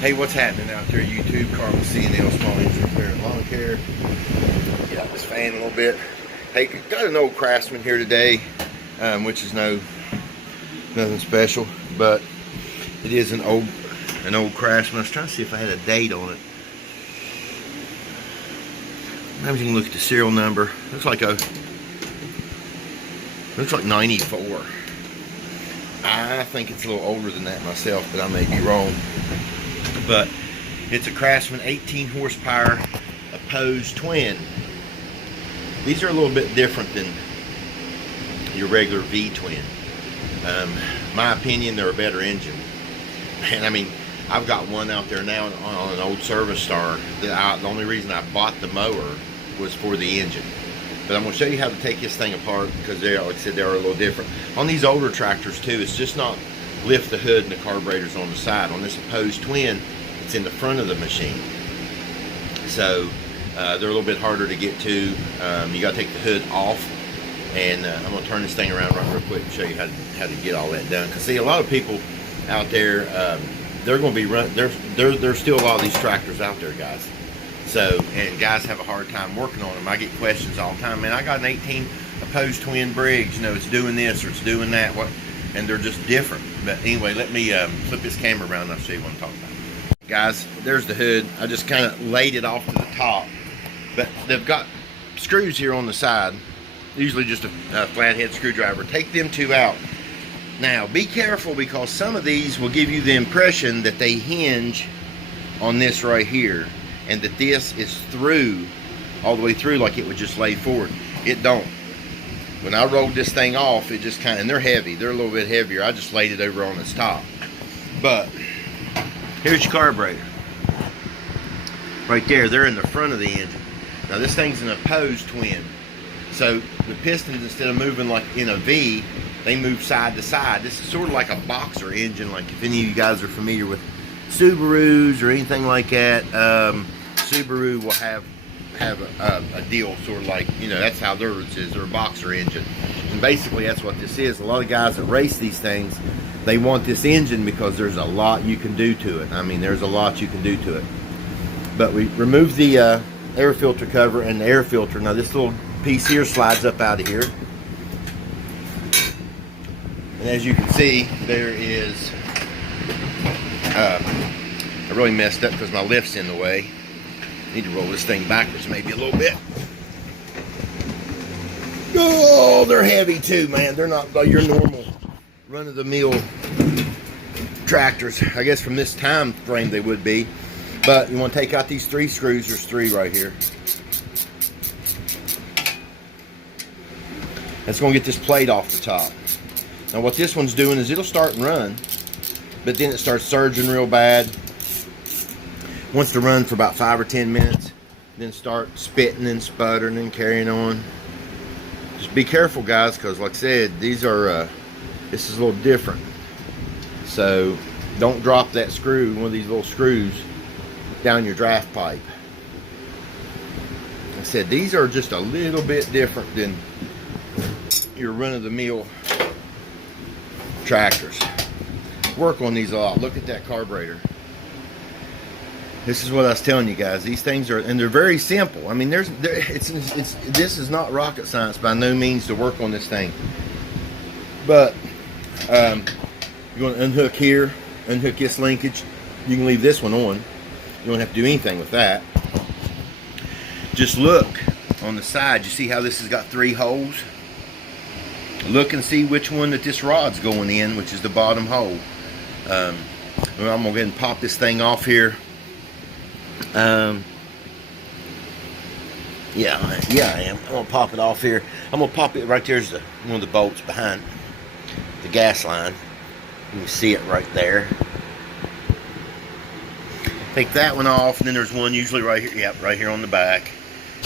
Hey, what's happening out there, YouTube? Carb C&L, small engine repair and lawn care. Get out this fan a little bit. Hey, got an old Craftsman here today, which is nothing special, but it is an old Craftsman. I was trying to see if I had a date on it. Maybe you can look at the serial number. Looks like 94. I think it's a little older than that myself, but I may be wrong. But it's a Craftsman 18 horsepower opposed twin. These are a little bit different than your regular V twin. My opinion, they're a better engine. And I mean, I've got one out there now on an old Service Star. The only reason I bought the mower was for the engine. But I'm going to show you how to take this thing apart because they, like I said, they are a little different. On these older tractors too, it's just not lift the hood and the carburetor's on the side. On this opposed twin, it's in the front of the machine. So they're a little bit harder to get to. You got to take the hood off. And I'm going to turn this thing around real quick and show you how to get all that done. Because see, a lot of people out there, they're going to be there's still a lot of these tractors out there, guys. So, and guys have a hard time working on them. I get questions all the time. Man, I got an 18 opposed twin Briggs. You know, it's doing this or it's doing that. And they're just different. But anyway, let me flip this camera around and I'll show you what I'm talking about. Guys, there's the hood. I just kind of laid it off to the top. But they've got screws here on the side. Usually just a flathead screwdriver. Take them two out. Now, be careful because some of these will give you the impression that they hinge on this right here. And that this is through, all the way through, like it would just lay forward. It don't. When I rolled this thing off, it just kind of, and they're heavy. They're a little bit heavier. I just laid it over on its top. But, here's your carburetor. Right there, they're in the front of the engine. Now this thing's an opposed twin. So the pistons, instead of moving like in a V, they move side to side. This is sort of like a boxer engine, like if any of you guys are familiar with Subarus or anything like that. Subaru will have a deal sort of like, you know, that's how theirs is. They're a boxer engine. And basically that's what this is. A lot of guys that race these things, they want this engine because there's a lot you can do to it. I mean, there's a lot you can do to it. But we remove the air filter cover and the air filter. Now this little piece here slides up out of here. And as you can see, there is I really messed up because my lift's in the way. Need to roll this thing backwards maybe a little bit. Oh, they're heavy too, man. They're not your normal run-of-the-mill tractors. I guess from this time frame they would be. But you want to take out these three screws. There's three right here. That's going to get this plate off the top. Now what this one's doing is it'll start and run, but then it starts surging real bad. Wants to run for about 5 or 10 minutes, then start spitting and sputtering and carrying on. Just be careful, guys, because like I said, these are this is a little different. So don't drop that screw, one of these little screws, down your draft pipe. Like I said, these are just a little bit different than your run-of-the-mill tractors. Work on these a lot. Look at that carburetor. This is what I was telling you guys. These things are, and they're very simple. I mean, this is not rocket science by no means to work on this thing. But you're going to unhook here, unhook this linkage. You can leave this one on. You don't have to do anything with that. Just look on the side. You see how this has got 3 holes? Look and see which one that this rod's going in, which is the bottom hole. I'm going to go ahead and pop this thing off here. Yeah, I am. I'm going to pop it off here. I'm going to pop it right there's one of the bolts behind the gas line. You can see it right there. Take that one off, and then there's one usually right here. Yep, right here on the back.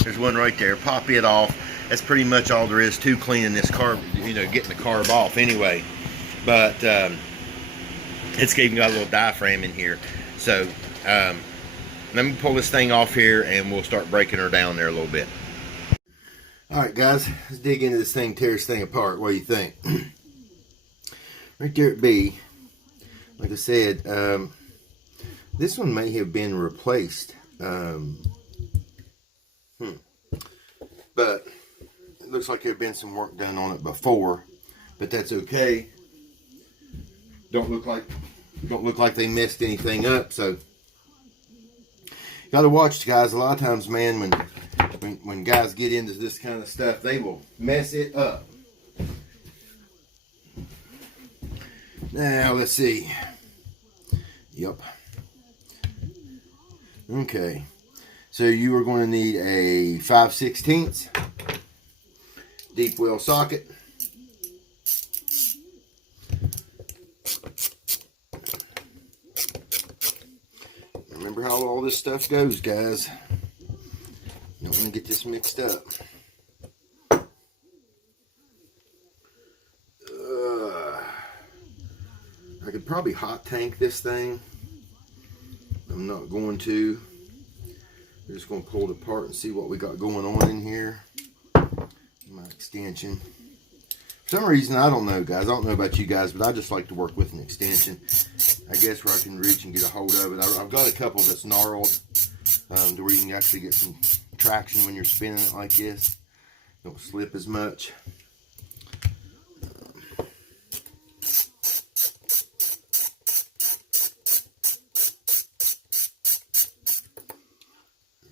There's one right there. Pop it off. That's pretty much all there is to cleaning this carb, you know, getting the carb off anyway. But it's even got a little diaphragm in here. So let me pull this thing off here and we'll start breaking her down there a little bit. Alright guys, let's dig into this thing, tear this thing apart. What do you think? Right there at B, like I said, This one may have been replaced. But it looks like there had been some work done on it before, but that's okay. Don't look like they messed anything up. So gotta watch, guys. A lot of times, man, when guys get into this kind of stuff, they will mess it up. Now let's see. Yep. Okay. So you are going to need a 5/16 deep well socket. Remember how all this stuff goes, guys. You don't want to get this mixed up. I could probably hot tank this thing. I'm not going to. We're just going to pull it apart and see what we got going on in here. My extension. For some reason, I don't know, guys. I don't know about you guys, but I just like to work with an extension. I guess where I can reach and get a hold of it. I've got a couple that's gnarled to where you can actually get some traction when you're spinning it like this. Don't slip as much.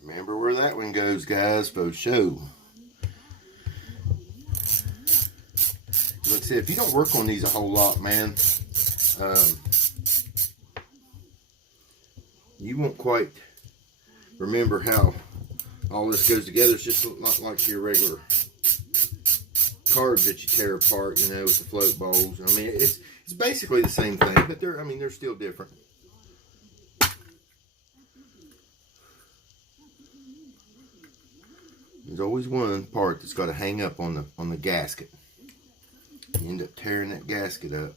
Remember where that one goes, guys, for show. Like I said, if you don't work on these a whole lot, man, you won't quite remember how all this goes together. It's just not like your regular carbs that you tear apart, you know, with the float bowls. I mean, it's basically the same thing, but they're still different. There's always one part that's got to hang up on the gasket. You end up tearing that gasket up.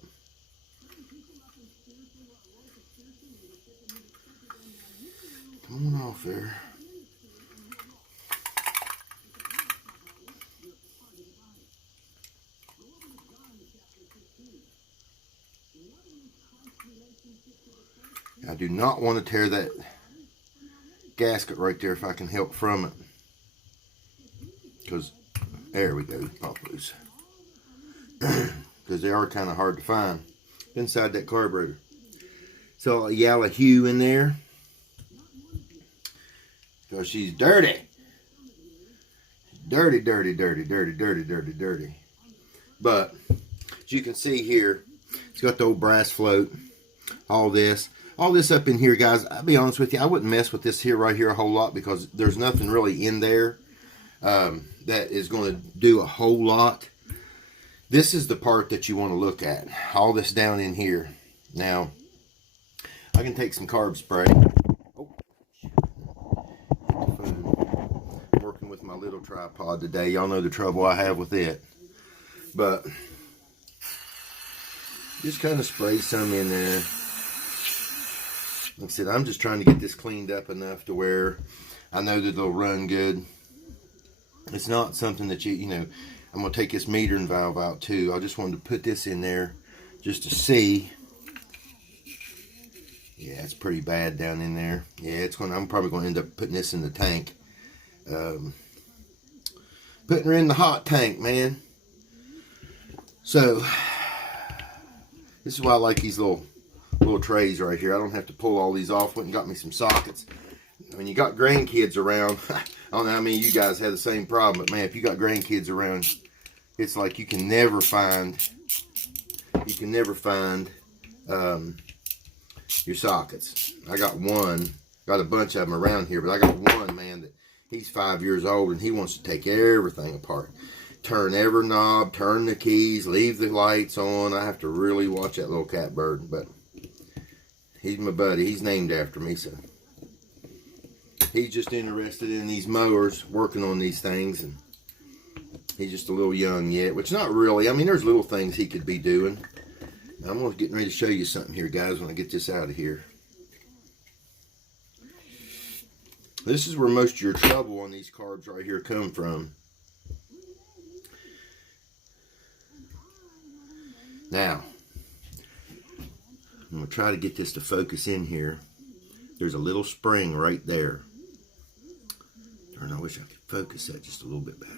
Come on off there. I do not want to tear that gasket right there if I can help from it. Because, there we go, pop loose. Because they are kind of hard to find inside that carburetor. So a yellow hue in there. Because she's dirty. Dirty, dirty, dirty, dirty, dirty, dirty, dirty. But, as you can see here, it's got the old brass float. All this up in here, guys. I'll be honest with you, I wouldn't mess with this here right here a whole lot because there's nothing really in there that is going to do a whole lot. This is the part that you want to look at. All this down in here. Now, I can take some carb spray. Oh, I'm working with my little tripod today. Y'all know the trouble I have with it. But just kind of spray some in there. Like I said, I'm just trying to get this cleaned up enough to where I know that it'll run good. It's not something that you know, I'm going to take this metering valve out too. I just wanted to put this in there just to see. Yeah, it's pretty bad down in there. Yeah, I'm probably going to end up putting this in the tank. Putting her in the hot tank, man. So, this is why I like these little trays right here. I don't have to pull all these off. Went and got me some sockets. When you got grandkids around, I don't know how many of you guys have the same problem, but man, if you got grandkids around, it's like you can never find your sockets. I got a bunch of them around here, but I got one, man, that he's 5 years old and he wants to take everything apart. Turn every knob, turn the keys, leave the lights on. I have to really watch that little catbird, but he's my buddy. He's named after me, so he's just interested in these mowers, working on these things, and he's just a little young yet, which not really. I mean, there's little things he could be doing. I'm getting ready to show you something here, guys, when I get this out of here. This is where most of your trouble on these carbs right here come from. Now, I'm going to try to get this to focus in here. there's a little spring right there. Darn, I wish I could focus that just a little bit better.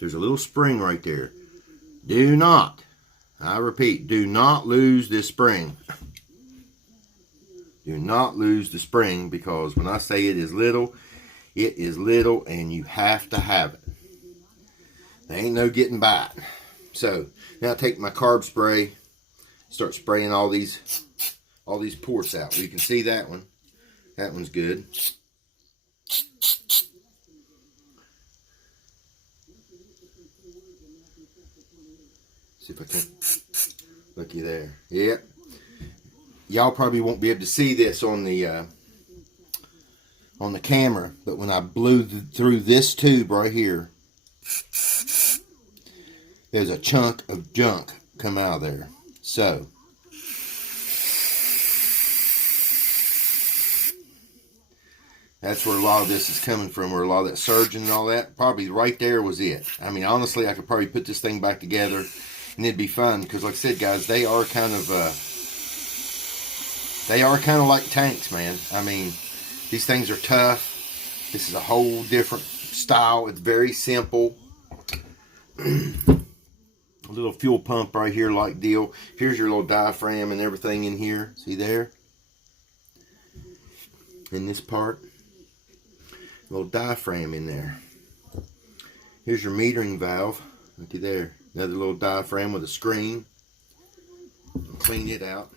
There's a little spring right there. Do not, I repeat, do not lose this spring. Do not lose the spring, because when I say it is little and you have to have it. There ain't no getting by it. So now I take my carb spray, start spraying all these ports out. You can see that one. That one's good. See if I can. Looky there. Yep. Y'all probably won't be able to see this on the camera, but when I blew through this tube right here, there's a chunk of junk come out of there. So that's where a lot of this is coming from, where a lot of that surging and all that, probably right there was it. I mean, honestly, I could probably put this thing back together and it'd be fun, because like I said, guys, they are kind of like tanks, man. I mean, these things are tough. This is a whole different style. It's very simple. A little fuel pump right here like deal. Here's your little diaphragm and everything in here. See there? In this part. Little diaphragm in there. Here's your metering valve. Looky there. Another little diaphragm with a screen. Clean it out.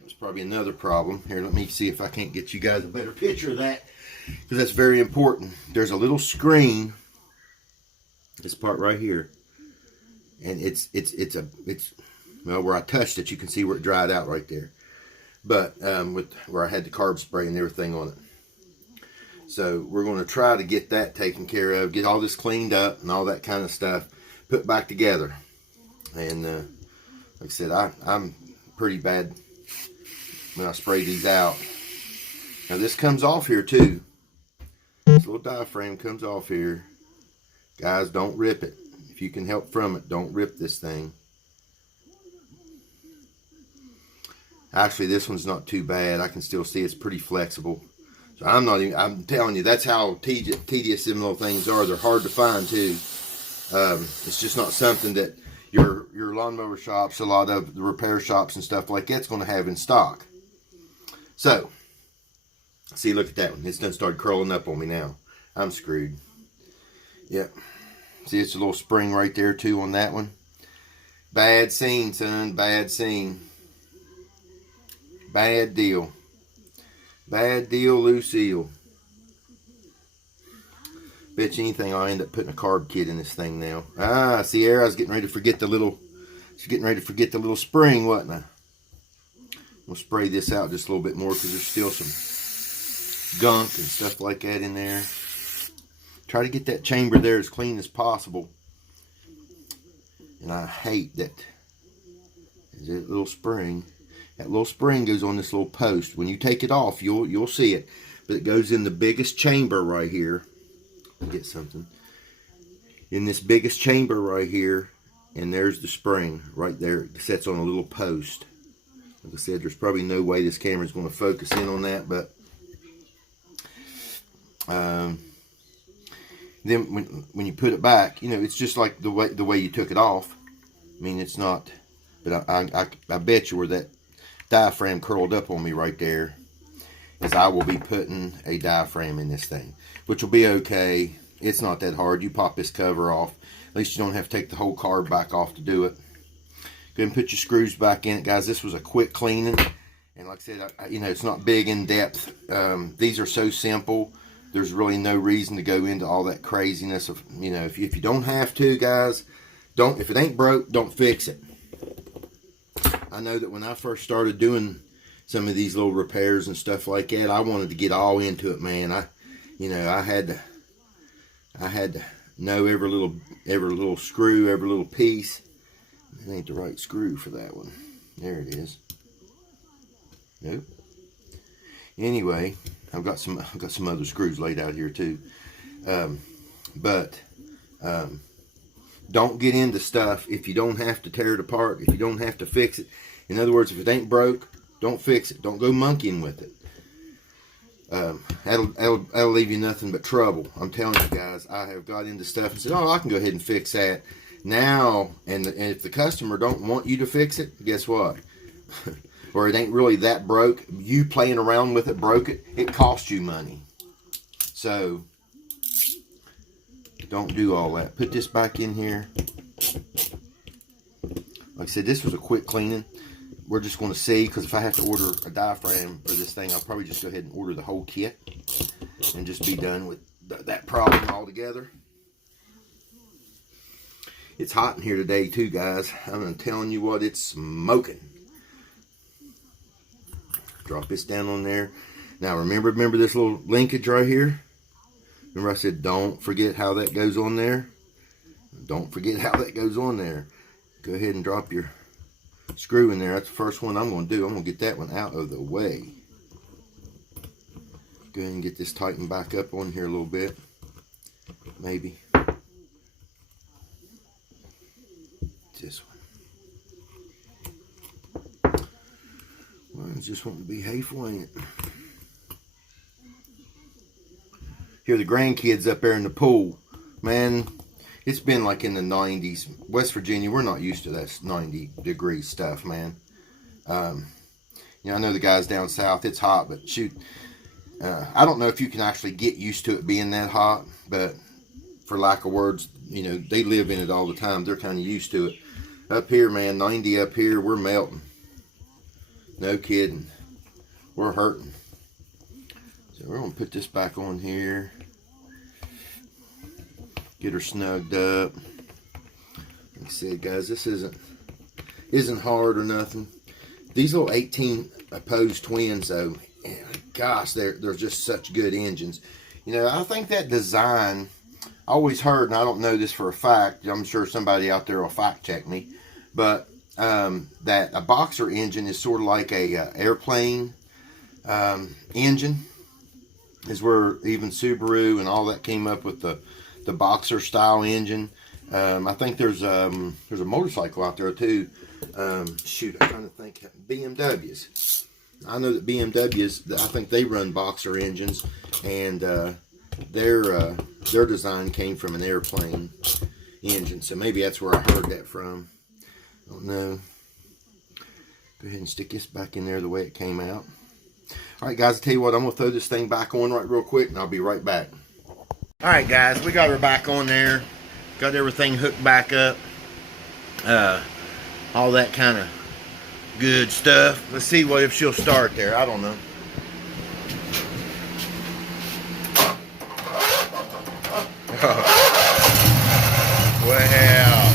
That's probably another problem. Here, let me see if I can't get you guys a better picture of that, because that's very important. There's a little screen, this part right here, and it's well, where I touched it, you can see where it dried out right there. But with where I had the carb spray and everything on it. So we're going to try to get that taken care of, get all this cleaned up and all that kind of stuff put back together. And like I said, I'm pretty bad when I spray these out. Now this comes off here too. This little diaphragm comes off here. Guys, don't rip it. If you can help from it, don't rip this thing. Actually, this one's not too bad. I can still see it's pretty flexible. So I'm telling you, that's how tedious them little things are. They're hard to find too. It's just not something that your lawnmower shops, a lot of the repair shops and stuff like that's going to have in stock. So, see, look at that one. It's done started curling up on me now. I'm screwed. Yep. See, it's a little spring right there too on that one. Bad scene, son. Bad scene. Bad deal. Bad deal, Lucille. Bet you anything I'll end up putting a carb kit in this thing now. Ah, see there, I was getting ready to forget the little spring, wasn't I? We'll spray this out just a little bit more, because there's still some gunk and stuff like that in there. Try to get that chamber there as clean as possible. And I hate that. Is that little spring? That little spring goes on this little post. When you take it off, you'll see it. But it goes in the biggest chamber right here. I'll get something. In this biggest chamber right here. And there's the spring right there. It sets on a little post. Like I said, there's probably no way this camera is going to focus in on that. But then when you put it back, you know, it's just like the way you took it off. I mean, it's not. But I bet you where that diaphragm curled up on me right there is I will be putting a diaphragm in this thing, which will be okay. It's not that hard. You pop this cover off. At least you don't have to take the whole carb back off to do it. Go ahead and put your screws back in it, guys. This was a quick cleaning, and like I said, you know, it's not big in depth. These are so simple. There's really no reason to go into all that craziness of, you know, if you don't have to, guys, don't. If it ain't broke, don't fix it. I know that when I first started doing some of these little repairs and stuff like that, I wanted to get all into it, man. I had to know every little screw, every little piece. It ain't the right screw for that one. There it is. Nope. Anyway, I've got some other screws laid out here too. Don't get into stuff if you don't have to tear it apart, if you don't have to fix it. In other words, if it ain't broke, don't fix it. Don't go monkeying with it. That'll leave you nothing but trouble. I'm telling you guys, I have got into stuff and said, oh, I can go ahead and fix that now. And if the customer don't want you to fix it, guess what? Or it ain't really that broke. You playing around with it broke it. It cost you money. So don't do all that. Put this back in here. Like I said, this was a quick cleaning. We're just going to see, because if I have to order a diaphragm for this thing, I'll probably just go ahead and order the whole kit and just be done with that problem altogether. It's hot in here today too, guys. I'm telling you what, it's smoking. Drop this down on there. Now remember this little linkage right here? Remember I said don't forget how that goes on there? Don't forget how that goes on there. Go ahead and drop your screw in there. That's the first one I'm going to do. I'm going to get that one out of the way. Go ahead and get this tightened back up on here a little bit. Maybe. This one. Well, I just want to be hateful, ain't it? Here, the grandkids up there in the pool. Man, it's been like in the 90s. West Virginia, we're not used to that 90-degree stuff, man. You know, I know the guys down south, it's hot, but shoot. I don't know if you can actually get used to it being that hot, but for lack of words, you know, they live in it all the time. They're kind of used to it. Up here, man, 90 up here, we're melting. No kidding. We're hurting. So we're going to put this back on here. Get her snugged up. Like I said, guys, this isn't hard or nothing. These little 18 opposed twins, though, gosh, they're just such good engines. You know, I think that design, I always heard, and I don't know this for a fact, I'm sure somebody out there will fact check me, but that a boxer engine is sort of like a airplane engine, is where even Subaru and all that came up with the boxer style engine. I think there's a motorcycle out there too. Shoot, I'm trying to think. BMWs. I know that BMWs, I think they run boxer engines, and their design came from an airplane engine. So maybe that's where I heard that from. I don't know. Go ahead and stick this back in there the way it came out. Alright guys, I'll tell you what, I'm going to throw this thing back on right real quick, and I'll be right back. Alright guys, we got her back on there. Got everything hooked back up. All that kind of good stuff. Let's see what if she'll start there. I don't know. Well.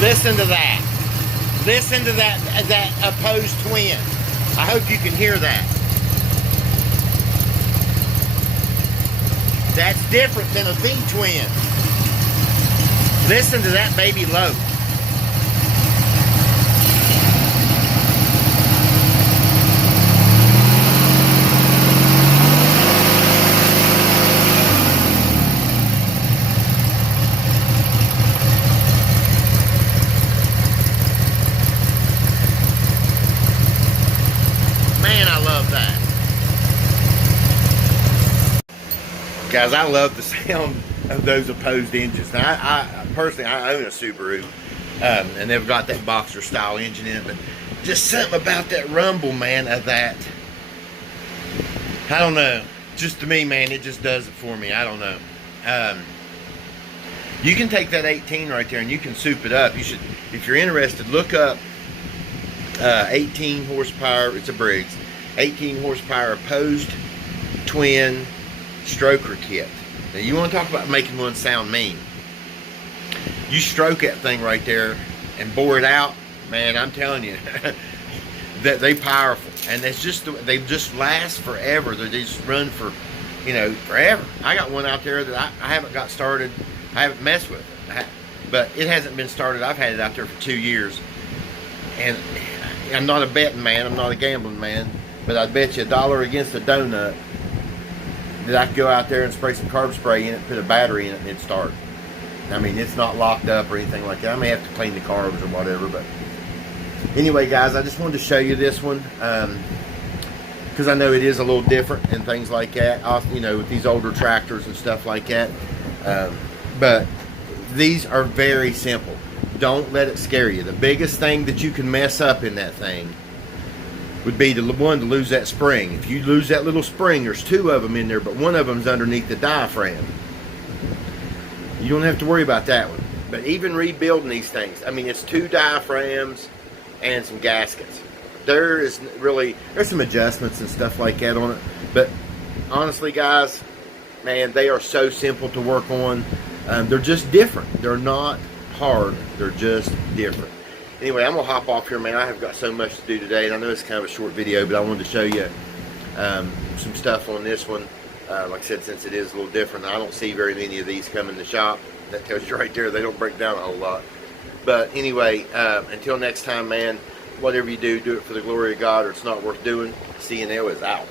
Listen to that. Listen to that opposed twin. I hope you can hear that. That's different than a V-twin. Listen to that baby low. Guys, I love the sound of those opposed engines. Now, I personally, I own a Subaru, and they've got that boxer style engine in it, but just something about that rumble, man, of that. I don't know. Just to me, man, it just does it for me. I don't know. You can take that 18 right there and you can soup it up. You should, if you're interested, look up 18 horsepower. It's a Briggs. 18 horsepower opposed twin stroker kit. Now you want to talk about making one sound mean. You stroke that thing right there and bore it out, man, I'm telling you, that they powerful. And it's just, they just last forever. They just run for, you know, forever. I got one out there that I haven't got started. I haven't messed with it. but it hasn't been started. I've had it out there for 2 years, and I'm not a betting man, I'm not a gambling man, but I'd bet you $1 against a donut that I could go out there and spray some carb spray in it, put a battery in it, and it'd start. I mean, it's not locked up or anything like that. I may have to clean the carbs or whatever, but anyway, guys, I just wanted to show you this one, because I know it is a little different and things like that, you know, with these older tractors and stuff like that. But these are very simple. Don't let it scare you. The biggest thing that you can mess up in that thing would be to lose that spring. If you lose that little spring, there's 2 of them in there, but one of them's underneath the diaphragm. You don't have to worry about that one. But even rebuilding these things, I mean, it's 2 diaphragms and some gaskets. There's some adjustments and stuff like that on it, but honestly, guys, man, they are so simple to work on. They're just different. They're not hard. They're just different. Anyway, I'm gonna hop off here, man. I have got so much to do today, and I know it's kind of a short video, but I wanted to show you some stuff on this one. Like I said, since it is a little different, I don't see very many of these come in the shop. That tells you right there, they don't break down a whole lot. But anyway, until next time, man, whatever you do, do it for the glory of God, or it's not worth doing. CNL is out.